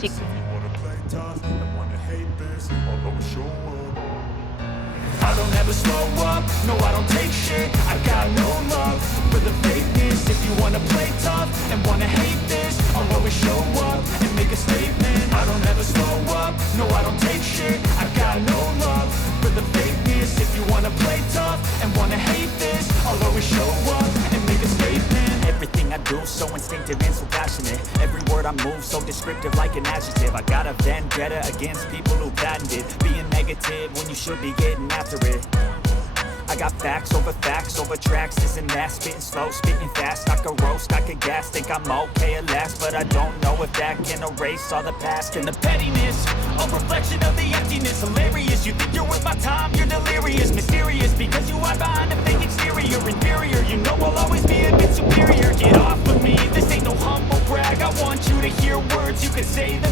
music. I don't ever slow up, no I don't take shit. I got no love for the fakeness. If you wanna play tough and wanna hate this, I'll always show up and make a statement. I don't ever slow up, no I don't take shit. I got no love for the fakeness. If you wanna play tough and wanna hate this, I'll always show up and make a statement. Everything I do so instinctive and so passionate. Every word I move so descriptive like an adjective. I got a vendetta against people who patented being negative when you should be getting after it. I got facts over tracks, this and that. Spitting slow, spitting fast. I could roast, I could gas. Think I'm okay at last, but I don't know if that can erase all the past. And the pettiness, a reflection of the emptiness. Hilarious, you think you're worth my time, you're delirious. Mysterious, because you hide behind a fake exterior. Inferior, you know I'll always be a bit superior. Get off of me, this ain't no humble brag. I want you to hear words, you can say them